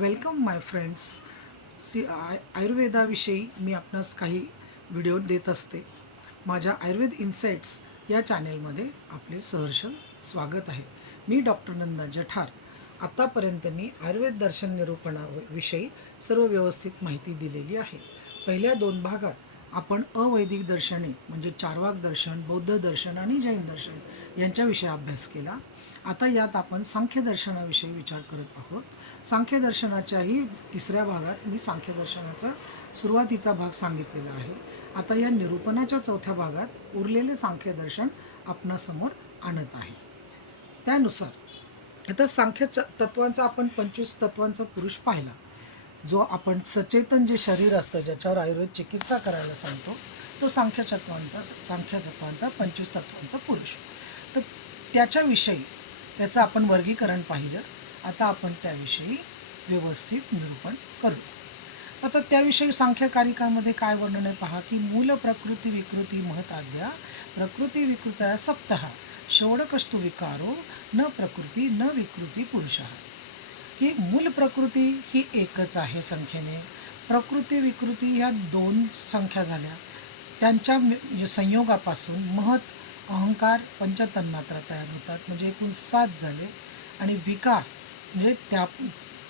Welcome माय friends. आयुर्वेदाविषयी मी आपणास काही video देत असते. माझ्या आयुर्वेद इन्साइट्स या चॅनेलमध्ये आपले सहर्ष स्वागत आहे. मी डॉक्टर नंदा जठार. आतापर्यंत मी आयुर्वेद दर्शन निरूपणाविषयी सर्व व्यवस्थित माहिती दिलेली आहे. पहिल्या 2 भागात आपण अवैदिक दर्शने म्हणजे चार्वाक दर्शन, बौद्ध दर्शन आणि जैन दर्शन यांच्याविषयी अभ्यास केला. आता यात आपण सांख्य दर्शनाविषयी विचार करत आहोत. सांख्य दर्शनाच्याही 3ऱ्या भागात मी सांख्य दर्शनाचा सुरुवातीचा भाग सांगितलेला आहे. आता या निरूपणाच्या 4थ्या भागात उरलेले सांख्य दर्शन आपणासमोर आणत आहे. त्यानुसार आता सांख्य तत्वांचा आपण 25 तत्वांचा पुरुष पाहिला. जो आपण सचेतन जे शरीर असतं ज्याच्यावर आयुर्वेद चिकित्सा करायला सांगतो तो सांख्य तत्वांचा 25 तत्वांचा पुरुष. तर त्याच्याविषयी त्याचं आपण वर्गीकरण पाहिलं. आता आपण त्याविषयी व्यवस्थित निरूपण करू. आता त्याविषयी सांख्यकारिकामध्ये काय वर्णन आहे पहा, की मूल प्रकृती विकृती महताद्या प्रकृती विकृतया सप्तः षोडकस्तु विकारो न प्रकृती न विकृती पुरुषः. की मूल प्रकृती ही एकच आहे संख्येने, प्रकृती विकृती ह्या 2 संख्या झाल्या. त्यांच्या संयोगापासून महत अहंकार पंचतन्मात्रा तयार होतात, म्हणजे एकूण 7 झाले. आणि विकार म्हणजे त्या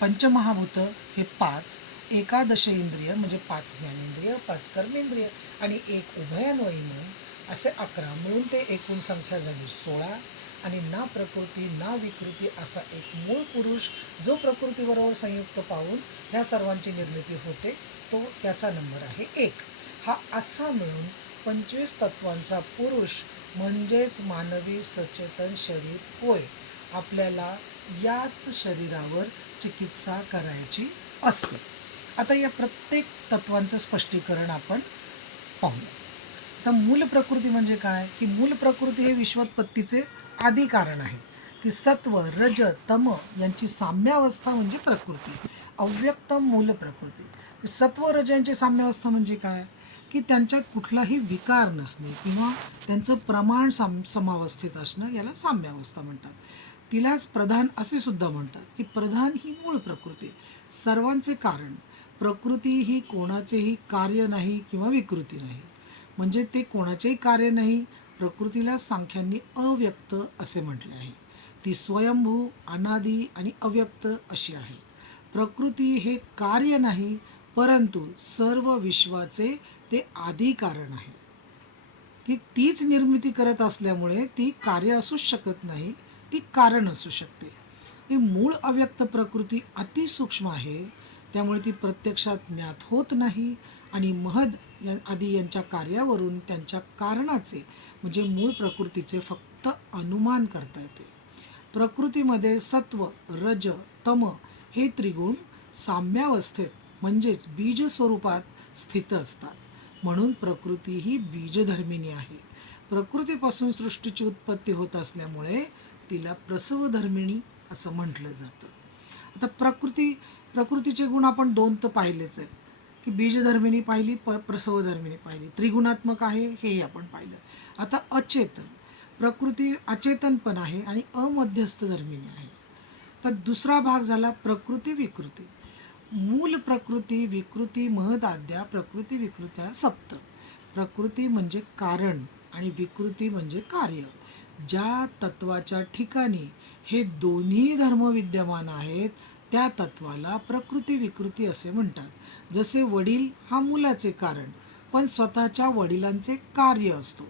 पंचमहाभूत हे 5, एकादश इंद्रिय म्हणजे 5 ज्ञानेंद्रिय, 5 कर्मेंद्रिय आणि 1 उभयान्वयी मन असे 11 मिळून ते एकूण संख्या झाली 16. आणि ना प्रकृती ना विकृती असा एक मूळ पुरुष जो प्रकृतीबरोबर संयुक्त पाहून ह्या सर्वांची निर्मिती होते, तो त्याचा नंबर आहे 1. हा असा मिळून 25 तत्वांचा पुरुष म्हणजेच मानवी सचेतन शरीर होय. आपल्याला याच शरीरावर चिकित्सा करायची असते. आता या प्रत्येक तत्वांचं स्पष्टीकरण आपण पाहूया. आता मूल प्रकृती म्हणजे काय, की मूल प्रकृती हे विश्वोत्पत्तीचे आदी कारण आहे. की सत्व रज तम यांची साम्यावस्था म्हणजे प्रकृती. अव्यक्त मूल प्रकृती. सत्व रज यांची साम्यावस्था म्हणजे काय, की त्यांच्यात कुठलाही विकार नसणे किंवा त्यांचं प्रमाण समावस्थित असणं याला साम्यावस्था म्हणतात. तिलाच प्रधान असे सुद्धा म्हणतात. की प्रधान ही मूळ प्रकृती, सर्वांचे कारण. प्रकृती ही कोणाचेही कार्य नाही किंवा विकृती नाही, म्हणजे ते कोणाचेही कार्य नाही. प्रकृतीला सांख्यांनी अव्यक्त असे म्हटले आहे. ती स्वयंभू, अनादी आणि अव्यक्त अशी आहे. प्रकृती हे कार्य नाही, परंतु सर्व विश्वाचे ते आदी कारण आहे. की तीच निर्मिती करत असल्यामुळे ती कार्य असूच शकत नाही, ती कारण असू शकते. ही मूळ अव्यक्त प्रकृती अतिसूक्ष्म आहे, त्यामुळे ती प्रत्यक्षात ज्ञात होत नाही. आणि महद आदी यांच्या कार्यावरून त्यांच्या कारणाचे म्हणजे मूळ प्रकृतीचे फक्त अनुमान करता येते. प्रकृतीमध्ये सत्व रज तम हे त्रिगुण साम्यावस्थेत म्हणजेच बीज स्वरूपात स्थित असतात. म्हणून प्रकृती ही बीजधर्मिणी आहे. प्रकृतीपासून सृष्टीची उत्पत्ती होत असल्यामुळे तिला प्रसवधर्मिणी असं म्हटलं जातं. आता प्रकृतीचे गुण आपण 2 तर पाहिलेच आहे, की बीजधर्मिणी पाहिली, प्रसवधर्मिणी पाहिली, त्रिगुणात्मक आहे हेही आपण पाहिलं. आता अचेतन प्रकृती अचेतन पण आहे आणि अमध्यस्थ धर्मिणी आहे. तर दुसरा भाग झाला प्रकृती विकृती. मूल प्रकृती विकृती महदाद्या प्रकृती विकृत्या सप्त. प्रकृती म्हणजे कारण आणि विकृती म्हणजे कार्य. ज्या तत्वाच्या ठिकाणी हे दोन्ही धर्म विद्यमान आहेत त्या तत्वाला प्रकृती विकृती असे म्हणतात. जसे वडील हा मुलाचे कारण पण स्वतःच्या वडिलांचे कार्य असतो,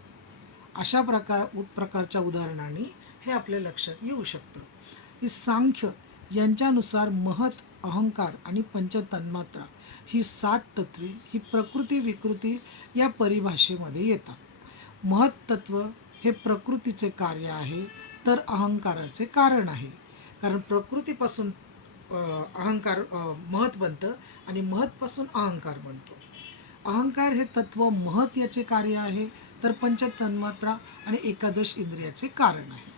अशा प्रकारच्या उदाहरणांनी हे आपल्या लक्षात येऊ शकतं. की सांख्य यांच्यानुसार महत अहंकार आणि पंचतन्मात्रा ही 7 तत्वे ही प्रकृती विकृती या परिभाषेमध्ये येतात. महत तत्व हे प्रकृतीचे कार्य आहे, तर अहंकाराचे कारण आहे. कारण प्रकृतीपासून अहंकार महत बनतं आणि महतपासून अहंकार बनतो. अहंकार हे तत्व महत याचे कार्य आहे, तर पंचतन्मात्रा आणि एकादश इंद्रियाचे कारण आहे.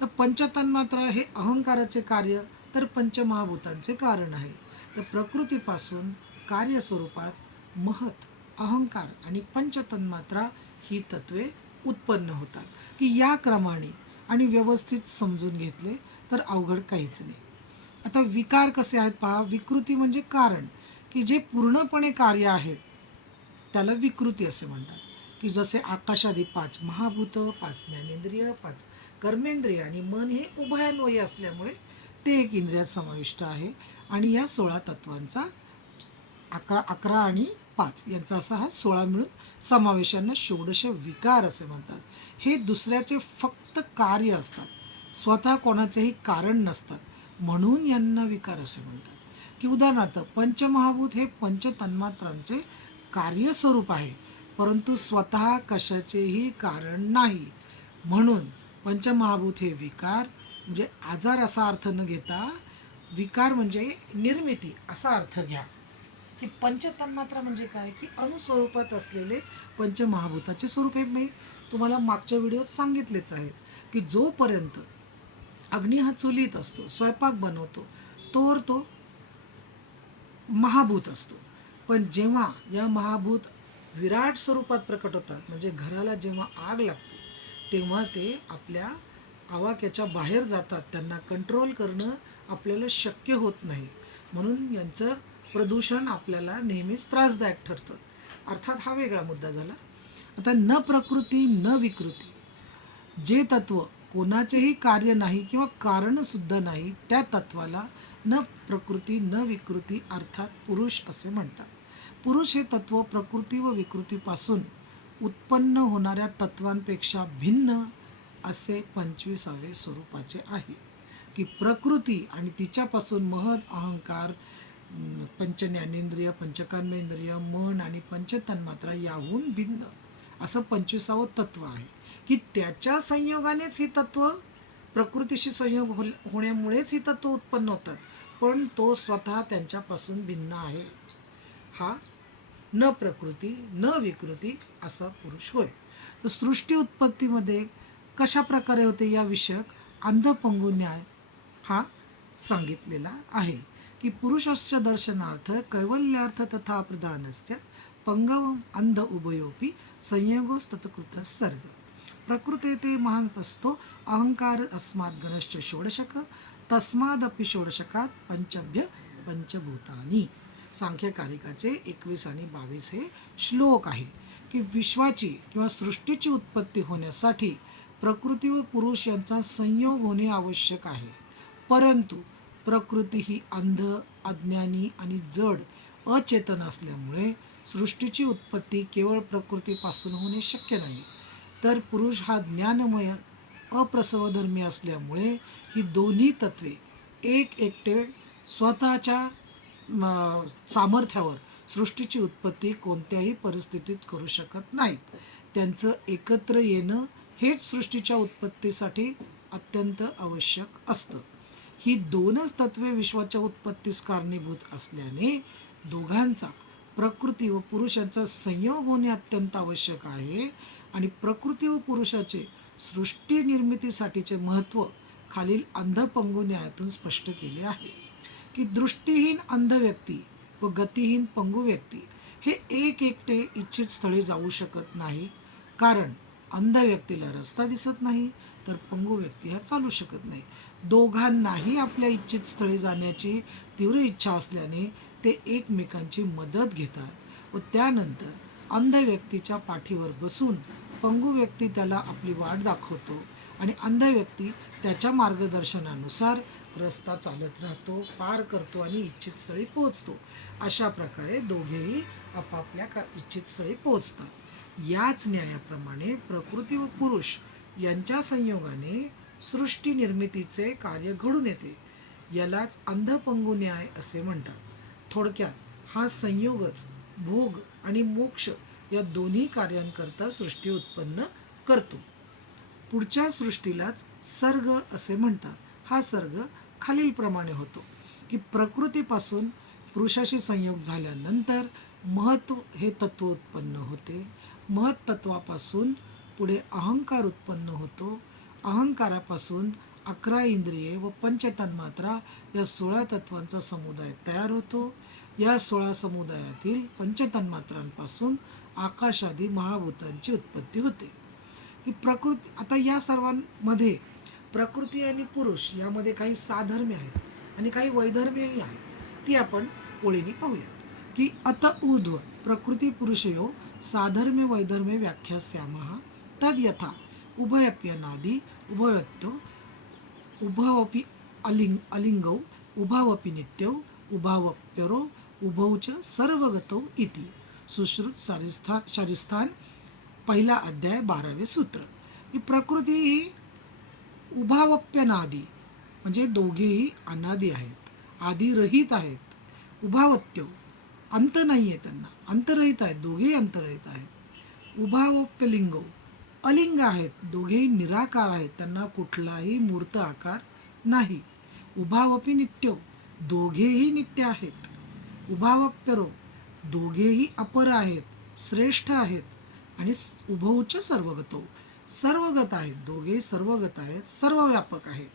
तर पंचतन्मात्रा हे अहंकाराचे कार्य तर पंचमहाभूतांचे कारण आहे. तर प्रकृतीपासून कार्यस्वरूपात महत अहंकार आणि पंचतन्मात्रा ही तत्वे उत्पन्न होतात. की या क्रमाने आणि व्यवस्थित समजून घेतले तर अवघड काहीच नाही. आता विकार कसे आहेत पहा. विकृती म्हणजे कारण की जे पूर्णपणे कार्य आहेत त्याला विकृती असे म्हणतात. की जसे आकाशादी 5 महाभूत, 5 ज्ञानेंद्रिय, 5 कर्मेंद्रिय आणि मन हे उभयान्वयी असल्यामुळे ते एक इंद्रियात समाविष्ट आहे. आणि या 16 तत्वांचा 11 आणि 5 यांचा असा हा 16 मिळून समावेशांना षोडश विकार असे म्हणतात. हे दुसऱ्याचे फक्त कार्य असतात, स्वतः कोणाचेही कारण नसतात, म्हणून यांना विकार असे म्हणतात. की उदाहरणार्थ पंचमहाभूत हे पंचतन्मात्रांचे कार्यस्वरूप आहे, परंतु स्वतः कशाचेही कारण नाही, म्हणून पंचमहाभूत हे विकार म्हणजे आजार असा अर्थ न घेता विकार म्हणजे निर्मिती असा अर्थ घ्या. की पंचतन्मात्रा म्हणजे काय की अणुस्वरूपात असलेले पंचमहाभूताचे स्वरूप हे मी तुम्हाला मागच्या व्हिडिओत सांगितलेच आहेत. की जोपर्यंत अग्नी हा चुलीत असतो, स्वयंपाक बनवतो, तोवर तो महाभूत असतो. पण जेव्हा या महाभूत विराट स्वरूपात प्रकट होतात, म्हणजे घराला जेव्हा आग लागते तेव्हा ते आपल्या आवाक्याच्या बाहेर जातात, त्यांना कंट्रोल करणं आपल्याला शक्य होत नाही. म्हणून यांचं प्रदूषण आपल्याला नेहमीच त्रासदायक ठरतं. अर्थात हा वेगळा मुद्दा झाला. आता न प्रकृती न विकृती, जे तत्व कोणाचेही कार्य नाही किंवा कारणसुद्धा नाही त्या तत्वाला न प्रकृती न विकृती अर्थात पुरुष असे म्हणतात. पुरुष हे तत्व प्रकृती व विकृतीपासून उत्पन्न होणाऱ्या तत्वांपेक्षा भिन्न असे 25वे स्वरूपाचे आहे. की प्रकृती आणि तिच्यापासून महत अहंकार, पंचज्ञानेंद्रिय, पंचकर्मेंद्रिय, मन आणि पंचतन्मात्रा याहून भिन्न असं 25वं तत्व आहे. की त्याच्या संयोगानेच ही तत्व प्रकृतीशी संयोग होण्यामुळेच ही तत्व उत्पन्न होतात, पण तो स्वतः त्यांच्यापासून भिन्न आहे. हा न प्रकृती न विकृती असा पुरुष होय. तर सृष्टी उत्पत्तीमध्ये कशा प्रकारे होते या विषयक अंधपंगू न्याय हा सांगितलेला आहे. की पुरुषस्य दर्शनार्थ कैवल्यार्थ तथा प्रधानस्य पंगवम अंध उभयोपी संयोगोस्तकृत सर्ग. प्रकृते ते महानतस्तो अहंकार अस्मात् गणश्च षोडशक तस्मादपि षोडशकात पंचभ्य पंचभूतानी. सांख्यकारिकाचे 21 आणि 22 हे श्लोक आहे. की विश्वाची किंवा सृष्टीची उत्पत्ती होण्यासाठी प्रकृती व पुरुष यांचा संयोग होणे आवश्यक आहे, परंतु प्रकृती ही अंध, अज्ञानी आणि जड अचेतन असल्यामुळे सृष्टीची उत्पत्ती केवळ प्रकृतीपासून होणे शक्य नाही. तर पुरुष हा ज्ञानमय अप्रसवधर्मी असल्यामुळे ही दोन्ही तत्वे एक एकटे स्वतःच्या सामर्थ्यावर सृष्टीची उत्पत्ती कोणत्याही परिस्थितीत करू शकत नाहीत. त्यांचं एकत्र येणं हेच सृष्टीच्या उत्पत्तीसाठी अत्यंत आवश्यक असतं. ही दोनच तत्वे विश्वाच्या उत्पत्तीस कारणीभूत असल्याने दोघांचा प्रकृती व पुरुषांचा संयोग होणे अत्यंत आवश्यक आहे. आणि प्रकृती व पुरुषाचे सृष्टी निर्मितीसाठीचे महत्त्व खालील अंधपंगू न्यायातून स्पष्ट केले आहे. की दृष्टीहीन अंध व्यक्ती व गतिहीन पंगू व्यक्ती हे एक एकटे इच्छित स्थळी जाऊ शकत नाही, कारण अंध व्यक्तीला रस्ता दिसत नाही तर पंगू व्यक्ती हा चालू शकत नाही. दोघांनाही आपल्या इच्छित स्थळी जाण्याची तीव्र इच्छा असल्याने ते एकमेकांची मदत घेतात व त्यानंतर अंध व्यक्तीच्या पाठीवर बसून पंगू व्यक्ती त्याला आपली वाट दाखवतो आणि अंध व्यक्ती त्याच्या मार्गदर्शनानुसार रस्ता चालत राहतो, पार करतो आणि इच्छित स्थळी पोहोचतो. अशा प्रकारे दोघेही आपापल्या इच्छित स्थळी पोहोचतात. याच न्यायाप्रमाणे प्रकृती व पुरुष यांच्या संयोगाने सृष्टी निर्मितीचे कार्य घडून येते. यालाच अंधपंगू न्याय असे म्हणतात. थोडक्यात हा संयोगच भोग आणि मोक्ष या दोन्ही कार्यांकरता सृष्टी उत्पन्न करतो. पुढच्या सृष्टीलाच सर्ग असे म्हणतात. हा सर्ग खालीलप्रमाणे होतो. की प्रकृतीपासून पुरुषाशी संयोग झाल्यानंतर महत्व हे तत्व उत्पन्न होते. महत तत्वापासून पुढे अहंकार उत्पन्न होतो. अहंकारापासून 11 इंद्रिये व पंचतन्मात्रा या 16 तत्वांचा समुदाय तयार होतो. या 16 समुदायातील पंचतन्मात्रांपासून आकाशादी महाभूतांची उत्पत्ती होते. ही प्रकृती. आता या सर्वांमध्ये प्रकृती आणि पुरुष यामध्ये काही साधर्म्य आहे आणि काही वैधर्म्यही आहे. ती आपण ओळीने पाहूयात. की अत ऊर्ध्व प्रकृती पुरुषयो साधर्म्य वैधर्म्य व्याख्यास्यामः तद यथा उभयप्यनादि उभयत्व उभवपि अलिंगौ उभावपि नित्यौ उभावप्यरो उभौ च सर्वगतौ इति सुश्रुत शारीस्थान पहिला अध्याय 12वे सूत्र. ही प्रकृती ही उभावप्यनादी म्हणजे दोघेही अनादी आहेत, आदिरहित आहेत. उभावत्यो अंत नाही आहे, त्यांना अंतरहित आहेत, दोघेही अंतरहित आहेत. उभावप्यलिंगो अलिंग आहेत, दोघेही निराकार आहेत, त्यांना कुठलाही मूर्त आकार नाही. उभावपी नित्यो दोघेही नित्य आहेत. उभावप्यरो दोघेही अपर आहेत, श्रेष्ठ आहेत. आणि उभौच सर्वगतो सर्वगत आहेत, दोघेही सर्वगत आहेत, सर्वव्यापक आहेत.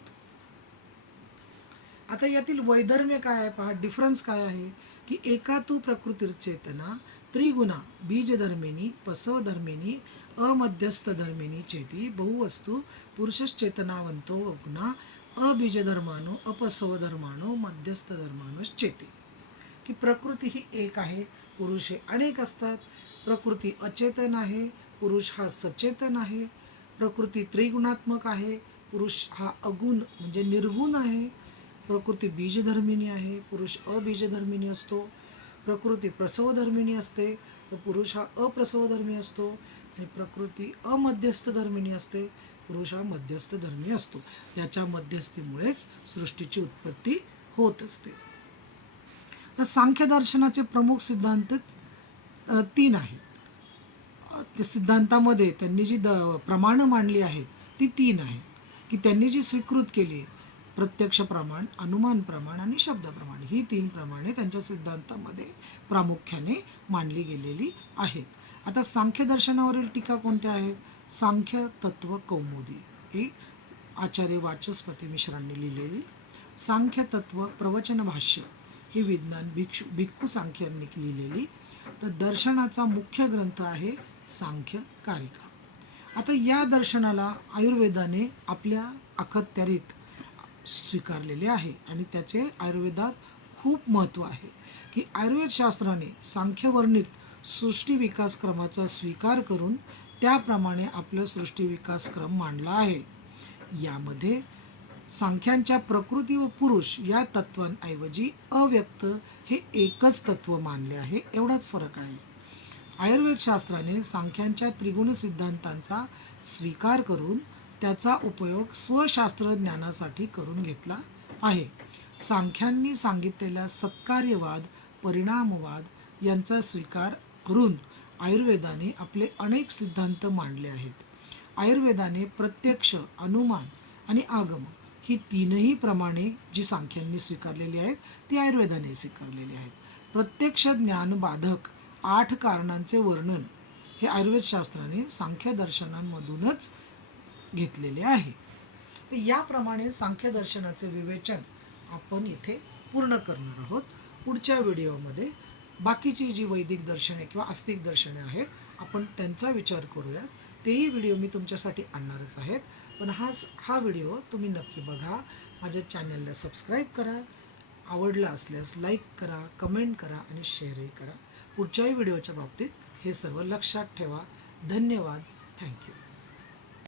आता यातील वैधर्म्य काय आहे पहा, डिफरन्स काय आहे की एका तू प्रकृतिर्चेतना त्रिगुणा बीजधर्मिनी पसवधर्मिनी अमध्यस्थधर्मिनी चेती बहुवस्तू पुरुषश्चेतनावंतो गुणा अबीजधर्मानो अपसवधर्मानो मध्यस्थधर्मानोश्चेती. की प्रकृती ही एक आहे, पुरुष हे अनेक असतात. प्रकृती अचेतन आहे, पुरुष हा सचेतन आहे. प्रकृती त्रिगुणात्मक आहे, पुरुष हा अगुण म्हणजे निर्गुण आहे. प्रकृती बीजधर्मिणी आहे, पुरुष अबीजधर्मिणी असतो. प्रकृती प्रसवधर्मिणी असते, तर पुरुष हा अप्रसवधर्मी असतो. आणि प्रकृती अमध्यस्थधर्मिणी असते, पुरुष हा मध्यस्थधर्मी असतो. त्याच्या मध्यस्थीमुळेच सृष्टीची उत्पत्ती होत असते. तर सांख्य दर्शनाचे प्रमुख सिद्धांत 3 आहेत. त्या सिद्धांतामध्ये त्यांनी जी प्रमाणं मांडली आहेत ती 3 आहेत. की त्यांनी जी स्वीकृत केली, प्रत्यक्ष प्रमाण, अनुमान प्रमाण आणि शब्द प्रमाण, ही 3 प्रमाणे त्यांच्या सिद्धांतामध्ये प्रामुख्याने मांडली गेलेली आहेत. आता सांख्य दर्शनावरील टीका कोणत्या आहेत? सांख्य तत्व कौमुदी ही आचार्य वाचस्पती मिश्रांनी लिहिलेली. सांख्य तत्व प्रवचन भाष्य ही विज्ञान भिक्खू सांख्यांनी लिहिलेली. तर दर्शनाचा मुख्य ग्रंथ आहे सांख्य कारिका. आता या दर्शनाला आयुर्वेदाने आपल्या अखत्यारीत स्वीकारलेले आहे आणि त्याचे आयुर्वेदात खूप महत्त्व आहे. की आयुर्वेद शास्त्राने सांख्यवर्णित सृष्टी विकास क्रमाचा स्वीकार करून त्याप्रमाणे आपला सृष्टी विकास क्रम मांडला आहे. यामध्ये सांख्यांच्या प्रकृती व पुरुष या तत्वांऐवजी अव्यक्त हे एकच तत्व मानले आहे, एवढाच फरक आहे. आयुर्वेद शास्त्राने सांख्यांच्या त्रिगुण सिद्धांतांचा स्वीकार करून त्याचा उपयोग स्वशास्त्र ज्ञानासाठी करून घेतला आहे. सांख्यांनी सांगितलेल्या सत्कार्यवाद, परिणामवाद यांचा स्वीकार करून आयुर्वेदाने आपले अनेक सिद्धांत मांडले आहेत. आयुर्वेदाने प्रत्यक्ष, अनुमान आणि आगम ही 3ही प्रमाणे जी सांख्यांनी स्वीकारलेली आहेत ती आयुर्वेदाने स्वीकारलेली आहेत. प्रत्यक्ष ज्ञान बाधक 8 कारणांचे वर्णन हे आयुर्वेद शास्त्राने सांख्य दर्शनांमधूनच घेतलेले आहे. तर याप्रमाणे सांख्य दर्शनाचे विवेचन आपण इथे पूर्ण करणार आहोत. पुढच्या व्हिडिओमध्ये बाकीची जी वैदिक दर्शने किंवा आस्तिक दर्शने आहेत आपण त्यांचा विचार करूया. तेही व्हिडिओ मी तुमच्यासाठी आणणारच आहेत. पण हा व्हिडिओ तुम्ही नक्की बघा. माझ्या चॅनलला सबस्क्राईब करा. आवडला असल्यास लाईक करा, कमेंट करा आणि शेअरही करा. पुढच्याही व्हिडिओच्या बाबतीत हे सर्व लक्षात ठेवा. धन्यवाद. थँक्यू.